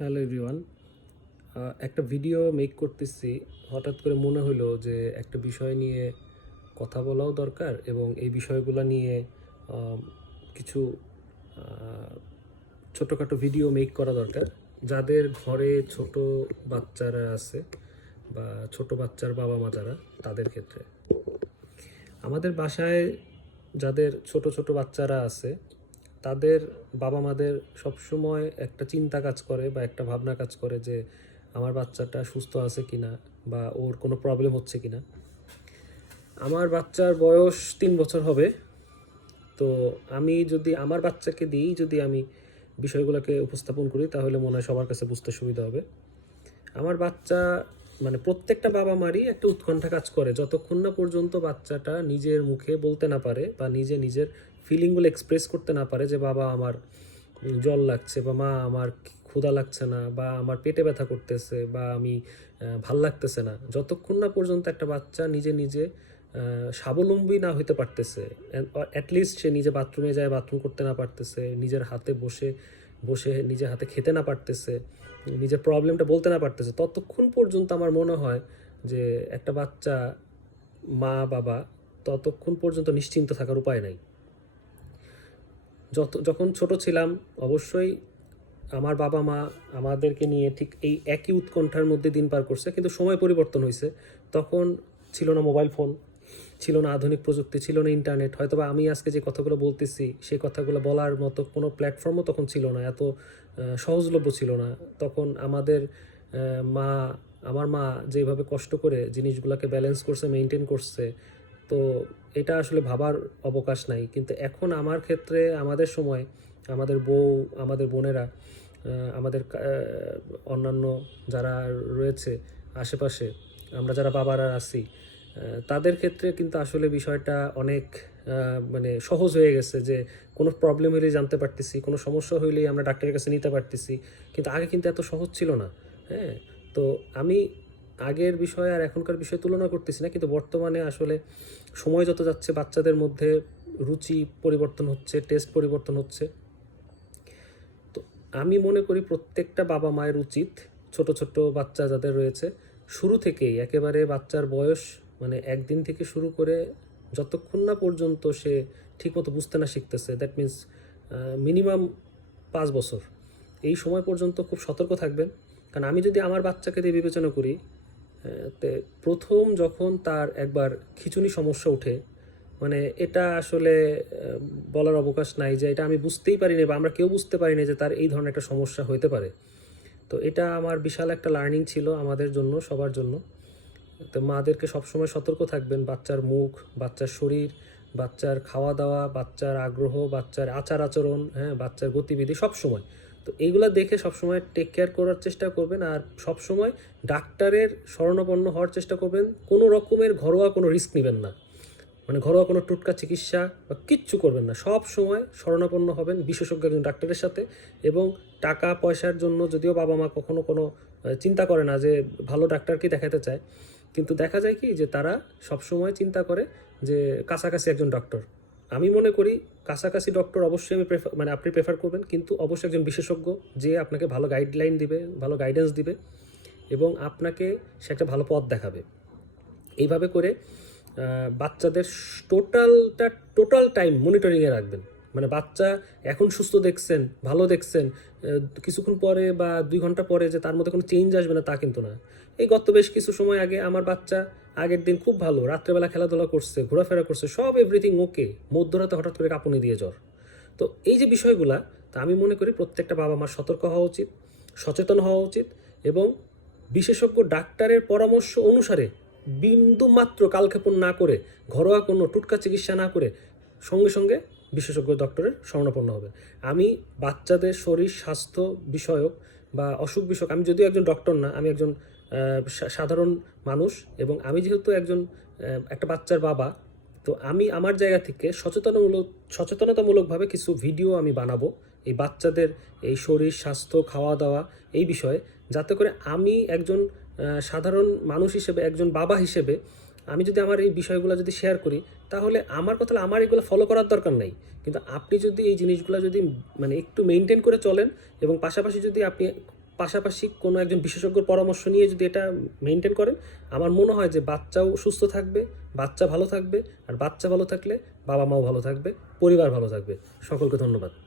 Hello everyone. একটা video make করতেছি, হঠাৎ করে মনে হলো যে একটা বিষয় নিয়ে কথা বলাও দরকার এবং এই বিষয়গুলো নিয়ে আম, কিছু আহ, ছোটোখাটো ভিডিও মেক করা দরকার। যাদের ঘরে ছোট বাচ্চারা আছে বা ছোট বাচ্চার বাবা মা যারা, তাদের ক্ষেত্রে আমাদের বাসায় যাদের ছোট ছোট বাচ্চারা আছে তাদের বাবা মাদের সবসময় একটা চিন্তা কাজ করে বা একটা ভাবনা কাজ করে যে আমার বাচ্চাটা সুস্থ আছে কিনা বা ওর কোনো প্রবলেম হচ্ছে কিনা। আমার বাচ্চার বয়স 3 বছর হবে। তো আমি যদি আমার বাচ্চাকে দিয়েই যদি আমি বিষয়গুলোকে উপস্থাপন করি তাহলে মনে হয় সবার কাছে বুঝতে সুবিধা হবে। আমার বাচ্চা মানে প্রত্যেকটা বাবা মারই একটা উৎকণ্ঠা কাজ করে যতক্ষণ না পর্যন্ত বাচ্চাটা নিজের মুখে বলতে না পারে বা নিজের ফিলিংগুলো এক্সপ্রেস করতে না পারে যে বাবা আমার জল লাগছে বা মা আমার ক্ষুধা লাগছে না বা আমার পেটে ব্যথা করতেছে বা আমি ভাল লাগতেছে না, যতক্ষণ না পর্যন্ত একটা বাচ্চা নিজে স্বাবলম্বী না হইতে পারতেছে, অ্যাটলিস্ট সে নিজে বাথরুমে যায় বাথরুম করতে না পারতেছে, নিজের হাতে বসে বসে নিজের হাতে খেতে না পারতেছে, নিজের প্রবলেমটা বলতে না পারতেছে, ততক্ষণ পর্যন্ত আমার মনে হয় যে একটা বাচ্চা মা বাবা ততক্ষণ পর্যন্ত নিশ্চিন্ত থাকার উপায় নাই। যখন ছোট ছিলাম অবশ্যই আমার বাবা মা আমাদেরকে নিয়ে ঠিক এই একই উৎকণ্ঠার মধ্যে দিন পার করছে, কিন্তু সময় পরিবর্তন হয়েছে। তখন ছিল না মোবাইল ফোন, ছিল না আধুনিক প্রযুক্তি, ছিল না ইন্টারনেট, হয়তোবা আমি আজকে যে কথাগুলো বলতেছি সেই কথাগুলো বলার মতো কোনো প্ল্যাটফর্মও তখন ছিল না, এত সহজলভ্য ছিল না। তখন আমাদের মা আমার মা যেভাবে কষ্ট করে জিনিসগুলোকে ব্যালেন্স করছে, মেনটেন করছে, তো এটা আসলে ভাবার অবকাশ নাই। কিন্তু এখন আমার ক্ষেত্রে আমাদের সময় আমাদের বউ, আমাদের বোনেরা, আমাদের অন্যান্য যারা রয়েছে আশেপাশে, আমরা যারা বাবারা আছি, তাদের ক্ষেত্রে কিন্তু আসলে বিষয়টা অনেক মানে সহজ হয়ে গেছে যে কোনো প্রবলেম হলেই জানতে পারতেছি, কোনো সমস্যা হইলেই আমরা ডাক্তারের কাছে নিতে পারতেছি। কিন্তু আগে কিন্তু এত সহজ ছিল না। হ্যাঁ, তো আমি আগের বিষয় আর এখনকার বিষয় তুলনা করতেছি না, কিন্তু বর্তমানে আসলে সময় যত যাচ্ছে বাচ্চাদের মধ্যে রুচি পরিবর্তন হচ্ছে, টেস্ট পরিবর্তন হচ্ছে। তো আমি মনে করি প্রত্যেকটা বাবা মায়ের উচিত ছোট ছোট বাচ্চা যাদের রয়েছে শুরু থেকেই একেবারে বাচ্চার বয়স মানে একদিন থেকে শুরু করে যতক্ষণ না পর্যন্ত সে ঠিকমতো বুঝতে না শিখতেছে, দ্যাট মিন্স মিনিমাম 5 বছর, এই সময় পর্যন্ত খুব সতর্ক থাকবেন। কারণ আমি যদি আমার বাচ্চাকে দিয়ে বিবেচনা করি, তে প্রথম যখন তার একবার খিঁচুনি সমস্যা ওঠে, মানে এটা আসলে বলার অবকাশ নাই যে এটা আমি বুঝতেই পারিনি বা আমরা কেউ বুঝতে পারিনি যে তার এই ধরনের একটা সমস্যা হতে পারে। তো এটা আমার বিশাল একটা লার্নিং ছিল আমাদের জন্য, সবার জন্য। তো মাদেরকে সবসময় সতর্ক থাকবেন বাচ্চার মুখ, বাচ্চার শরীর, বাচ্চার খাওয়া দাওয়া, বাচ্চার আগ্রহ, বাচ্চার আচার আচরণ, হ্যাঁ, বাচ্চার গতিবিধি সব সময়। তো এইগুলা দেখে সবসময় টেক কেয়ার করার চেষ্টা করবেন আর সবসময় ডাক্তারের শরণাপন্ন হওয়ার চেষ্টা করবেন। কোনো রকমের ঘরোয়া কোনো রিস্ক নেবেন না, মানে ঘরোয়া কোনো টুটকা চিকিৎসা বা কিচ্ছু করবেন না, সব সময় শরণাপন্ন হবেন বিশেষজ্ঞ একজন ডাক্তারের সাথে। এবং টাকা পয়সার জন্য যদিও বাবা মা কখনো কোনো চিন্তা করে না যে ভালো ডাক্তারকে দেখাতে চায়, কিন্তু দেখা যায় কি যে তারা সবসময় চিন্তা করে যে কাছাকাছি একজন ডক্টর। আমি মনে করি কাছাকাছি ডক্টর অবশ্যই আমি মানে আপনি প্রেফার করবেন, কিন্তু অবশ্যই একজন বিশেষজ্ঞ যে আপনাকে ভালো গাইডলাইন দিবে, ভালো গাইডেন্স দিবে এবং আপনাকে সে একটা ভালো পথ দেখাবে। এইভাবে করে বাচ্চাদের টোটাল টাইম মনিটরিংয়ে রাখবেন। মানে বাচ্চা এখন সুস্থ দেখছেন, ভালো দেখছেন, কিছুক্ষণ পরে বা 2 ঘন্টা পরে যে তার মধ্যে কোনো চেঞ্জ আসবে না তা কিন্তু না। এই গত বেশ কিছু সময় আগে আমার বাচ্চা আগের দিন খুব ভালো, রাত্রেবেলা খেলাধুলা করছে, ঘোরাফেরা করছে, সব এভরিথিং ওকে, মধ্যরাতে হঠাৎ করে কাঁপুনি দিয়ে জ্বর। তো এই যে বিষয়গুলা, তা আমি মনে করি প্রত্যেকটা বাবা মার সতর্ক হওয়া উচিত, সচেতন হওয়া উচিত এবং বিশেষজ্ঞ ডাক্তারের পরামর্শ অনুসারে বিন্দু মাত্র কালক্ষেপণ না করে, ঘরোয়া কোনো টুটকা চিকিৎসা না করে সঙ্গে সঙ্গে বিশেষজ্ঞ ডক্টরের শরণাপন্ন হবে। আমি বাচ্চাদের শরীর স্বাস্থ্য বিষয়ক বা অসুখ বিষয়ক, আমি যদিও একজন ডক্টর না, আমি একজন সাধারণ মানুষ এবং আমি যেহেতু একজন একটা বাচ্চার বাবা, তো আমি আমার জায়গা থেকে সচেতনতামূলকভাবে কিছু ভিডিও আমি বানাবো এই বাচ্চাদের এই শরীর স্বাস্থ্য খাওয়া দাওয়া এই বিষয়ে, যাতে করে আমি একজন সাধারণ মানুষ হিসেবে, একজন বাবা হিসেবে আমি যদি আমার এই বিষয়গুলো যদি শেয়ার করি, তাহলে আমার কথা হলো আমার এগুলো ফলো করার দরকার নাই। কিন্তু আপনি যদি এই জিনিসগুলো যদি মানে একটু মেনটেন করে চলেন এবং পাশাপাশি যদি আপনি পাশাপাশি কোনো একজন বিশেষজ্ঞর পরামর্শ নিয়ে যদি এটা মেনটেন করেন, আমার মনে হয় যে বাচ্চাও সুস্থ থাকবে, বাচ্চা ভালো থাকবে, আর বাচ্চা ভালো থাকলে বাবা মাও ভালো থাকবে, পরিবার ভালো থাকবে। সকলকে ধন্যবাদ।